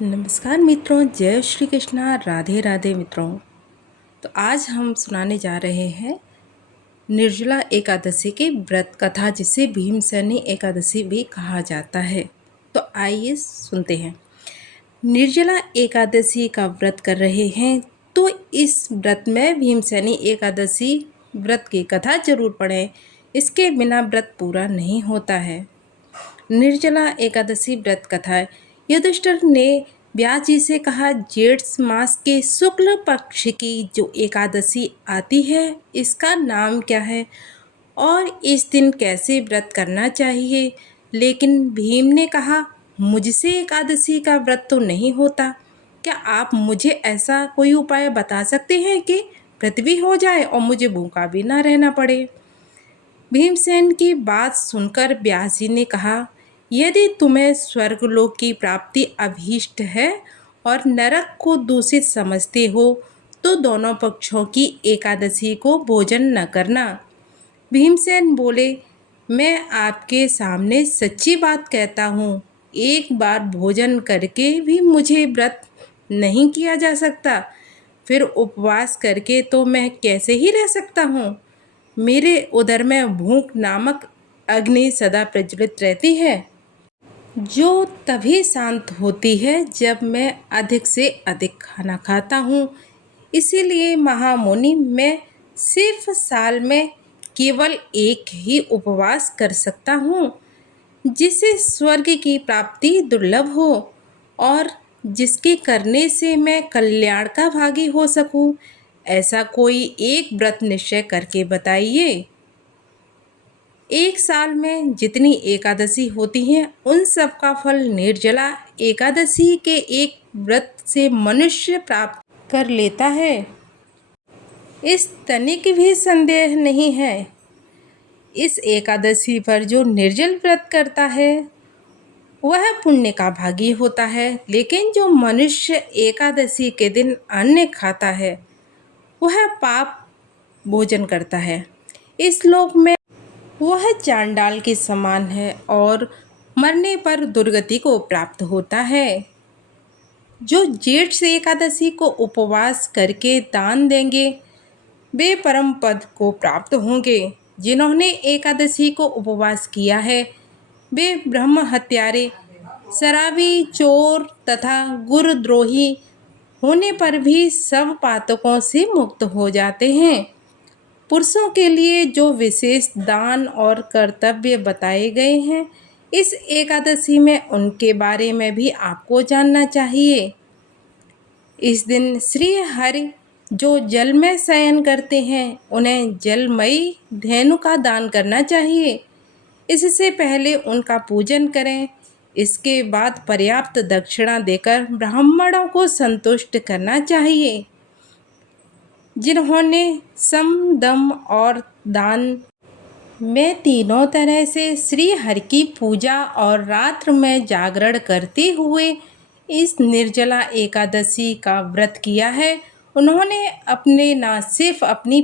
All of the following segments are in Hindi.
नमस्कार मित्रों, जय श्री कृष्णा, राधे राधे मित्रों। तो आज हम सुनाने जा रहे हैं निर्जला एकादशी की व्रत कथा, जिसे भीमसेनी एकादशी भी कहा जाता है। तो आइए सुनते हैं। निर्जला एकादशी का व्रत कर रहे हैं तो इस व्रत में भीमसेनी एकादशी व्रत की कथा जरूर पढ़ें। इसके बिना व्रत पूरा नहीं होता है। निर्जला एकादशी व्रत कथा। युधिष्ठिर ने व्यास जी से कहा, जेठ मास के शुक्ल पक्ष की जो एकादशी आती है, इसका नाम क्या है और इस दिन कैसे व्रत करना चाहिए। लेकिन भीम ने कहा, मुझसे एकादशी का व्रत तो नहीं होता। क्या आप मुझे ऐसा कोई उपाय बता सकते हैं कि व्रत भी हो जाए और मुझे भूखा भी ना रहना पड़े। भीमसेन की बात सुनकर व्यास जी ने कहा, यदि तुम्हें स्वर्गलोक की प्राप्ति अभीष्ट है और नरक को दूषित समझते हो तो दोनों पक्षों की एकादशी को भोजन न करना। भीमसेन बोले, मैं आपके सामने सच्ची बात कहता हूँ, एक बार भोजन करके भी मुझे व्रत नहीं किया जा सकता, फिर उपवास करके तो मैं कैसे ही रह सकता हूँ। मेरे उदर में भूख नामक अग्नि सदा प्रज्वलित रहती है, जो तभी शांत होती है जब मैं अधिक से अधिक खाना खाता हूँ। इसीलिए महामुनि, मैं सिर्फ साल में केवल एक ही उपवास कर सकता हूँ, जिससे स्वर्ग की प्राप्ति दुर्लभ हो और जिसके करने से मैं कल्याण का भागी हो सकूँ। ऐसा कोई एक व्रत निश्चय करके बताइए। एक साल में जितनी एकादशी होती हैं, उन सब का फल निर्जला एकादशी के एक व्रत से मनुष्य प्राप्त कर लेता है। इस तनिक भी संदेह नहीं है। इस एकादशी पर जो निर्जल व्रत करता है वह पुण्य का भागी होता है, लेकिन जो मनुष्य एकादशी के दिन अन्न खाता है वह पाप भोजन करता है। इस लोक में वह चांडाल के समान है और मरने पर दुर्गति को प्राप्त होता है। जो जेठ से एकादशी को उपवास करके दान देंगे वे परम पद को प्राप्त होंगे। जिन्होंने एकादशी को उपवास किया है वे ब्रह्म हत्यारे, शराबी, चोर तथा गुरुद्रोही होने पर भी सब पातकों से मुक्त हो जाते हैं। पुरुषों के लिए जो विशेष दान और कर्तव्य बताए गए हैं, इस एकादशी में उनके बारे में भी आपको जानना चाहिए। इस दिन श्री हरि जो जल में शयन करते हैं, उन्हें जलमयी धेनु का दान करना चाहिए। इससे पहले उनका पूजन करें। इसके बाद पर्याप्त दक्षिणा देकर ब्राह्मणों को संतुष्ट करना चाहिए। जिन्होंने सम, दम और दान में तीनों तरह से श्री हरि की पूजा और रात्र में जागरण करते हुए इस निर्जला एकादशी का व्रत किया है, उन्होंने अपने न सिर्फ अपनी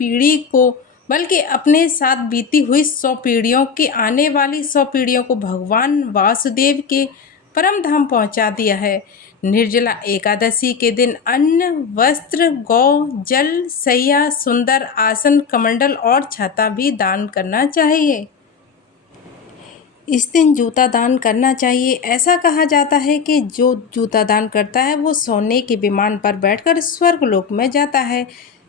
पीढ़ी को बल्कि अपने साथ बीती हुई 100 पीढ़ियों की आने वाली 100 पीढ़ियों को भगवान वासुदेव के परम धाम पहुंचा दिया है। निर्जला एकादशी के दिन अन्न, वस्त्र, गौ, जल, सैया, सुंदर आसन, कमंडल और छाता भी दान करना चाहिए। इस दिन जूता दान करना चाहिए। ऐसा कहा जाता है कि जो जूता दान करता है वो सोने के विमान पर बैठकर स्वर्गलोक में जाता है।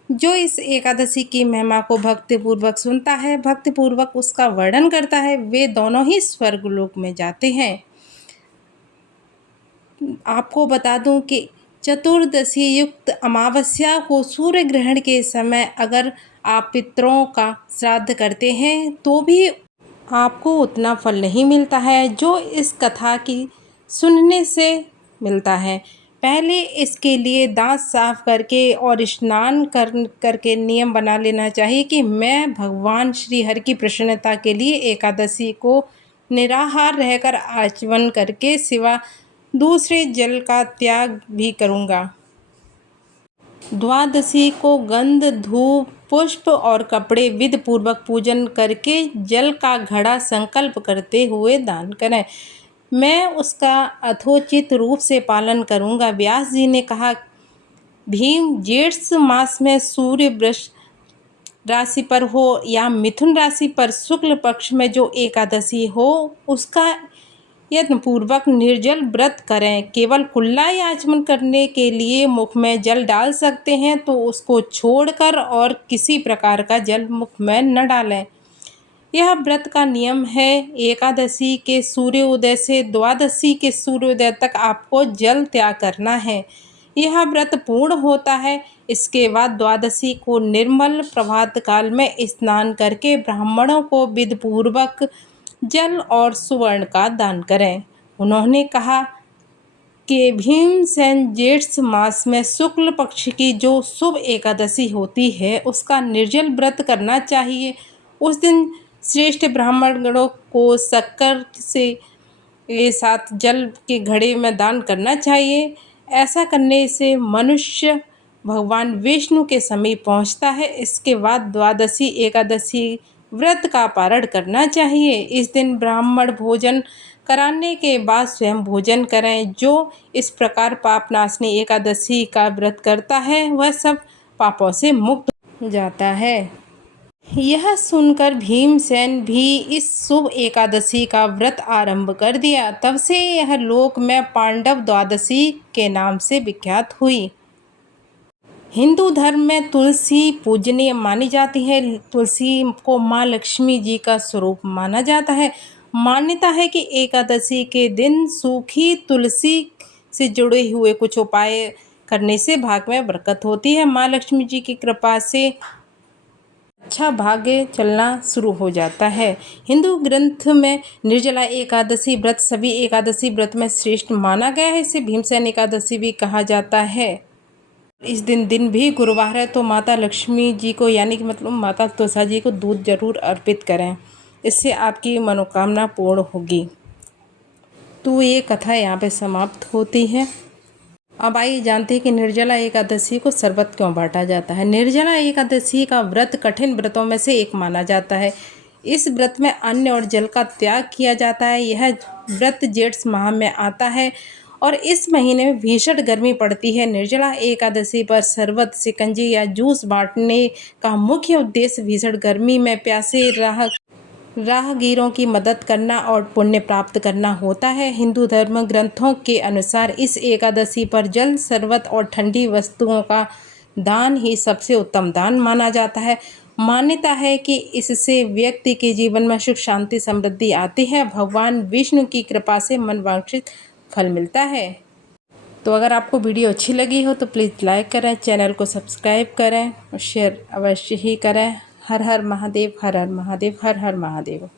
जो इस एकादशी की महिमा को भक्तिपूर्वक सुनता है, भक्तिपूर्वक उसका वर्णन करता है, वे दोनों ही स्वर्गलोक में जाते हैं। आपको बता दूं कि चतुर्दशी युक्त अमावस्या को सूर्य ग्रहण के समय अगर आप पितरों का श्राद्ध करते हैं तो भी आपको उतना फल नहीं मिलता है जो इस कथा की सुनने से मिलता है। पहले इसके लिए दांत साफ करके और स्नान करके नियम बना लेना चाहिए कि मैं भगवान श्री हरि की प्रसन्नता के लिए एकादशी को निराहार रहकर आचमन करके सिवा दूसरे जल का त्याग भी करूँगा। द्वादशी को गंध, धूप, पुष्प और कपड़े विधि पूर्वक पूजन करके जल का घड़ा संकल्प करते हुए दान करें। मैं उसका यथोचित रूप से पालन करूँगा। व्यास जी ने कहा, भीम, ज्येष्ठ मास में सूर्य वृष राशि पर हो या मिथुन राशि पर शुक्ल पक्ष में जो एकादशी हो, उसका यत्न पूर्वक निर्जल व्रत करें। केवल कुल्ला या आचमन करने के लिए मुख में जल डाल सकते हैं तो उसको छोड़कर और किसी प्रकार का जल मुख में न डालें। यह व्रत का नियम है। एकादशी के सूर्योदय से द्वादशी के सूर्योदय तक आपको जल त्याग करना है। यह व्रत पूर्ण होता है। इसके बाद द्वादशी को निर्मल प्रभात काल में स्नान करके ब्राह्मणों को विधिपूर्वक जल और सुवर्ण का दान करें। उन्होंने कहा कि भीमसेन ज्येष्ठ मास में शुक्ल पक्ष की जो शुभ एकादशी होती है उसका निर्जल व्रत करना चाहिए। उस दिन श्रेष्ठ ब्राह्मणों को शक्कर के साथ जल के घड़े में दान करना चाहिए। ऐसा करने से मनुष्य भगवान विष्णु के समीप पहुंचता है। इसके बाद द्वादशी एकादशी व्रत का पारण करना चाहिए। इस दिन ब्राह्मण भोजन कराने के बाद स्वयं भोजन करें। जो इस प्रकार पाप नाशनी एकादशी का व्रत करता है वह सब पापों से मुक्त हो जाता है। यह सुनकर भीमसेन भी इस शुभ एकादशी का व्रत आरंभ कर दिया। तब से यह लोक में पांडव द्वादशी के नाम से विख्यात हुई। हिंदू धर्म में तुलसी पूजनीय मानी जाती है। तुलसी को माँ लक्ष्मी जी का स्वरूप माना जाता है। मान्यता है कि एकादशी के दिन सूखी तुलसी से जुड़े हुए कुछ उपाय करने से भाग्य में बरकत होती है। माँ लक्ष्मी जी की कृपा से अच्छा भाग्य चलना शुरू हो जाता है। हिंदू ग्रंथ में निर्जला एकादशी व्रत सभी एकादशी व्रत में श्रेष्ठ माना गया है। इसे भीमसेन एकादशी भी कहा जाता है। इस दिन भी गुरुवार है तो माता लक्ष्मी जी को यानी कि मतलब माता तुलसा जी को दूध जरूर अर्पित करें। इससे आपकी मनोकामना पूर्ण होगी। तो ये कथा यहाँ पे समाप्त होती है। अब आइए जानते हैं कि निर्जला एकादशी को शरबत क्यों बांटा जाता है। निर्जला एकादशी का व्रत कठिन व्रतों में से एक माना जाता है। इस व्रत में अन्न और जल का त्याग किया जाता है। यह व्रत जेठ माह में आता है और इस महीने में भीषण गर्मी पड़ती है। निर्जला एकादशी पर शरबत, शिकंजी या जूस बांटने का मुख्य उद्देश्य भीषण गर्मी में प्यासे राहगीरों की मदद करना और पुण्य प्राप्त करना होता है। हिंदू धर्म ग्रंथों के अनुसार इस एकादशी पर जल, शरबत और ठंडी वस्तुओं का दान ही सबसे उत्तम दान माना जाता है। मान्यता है कि इससे व्यक्ति के जीवन में सुख, शांति, समृद्धि आती है। भगवान विष्णु की कृपा से मनवांछित फल मिलता है। तो अगर आपको वीडियो अच्छी लगी हो तो प्लीज़ लाइक करें, चैनल को सब्सक्राइब करें और शेयर अवश्य ही करें। हर हर महादेव, हर हर महादेव, हर हर महादेव।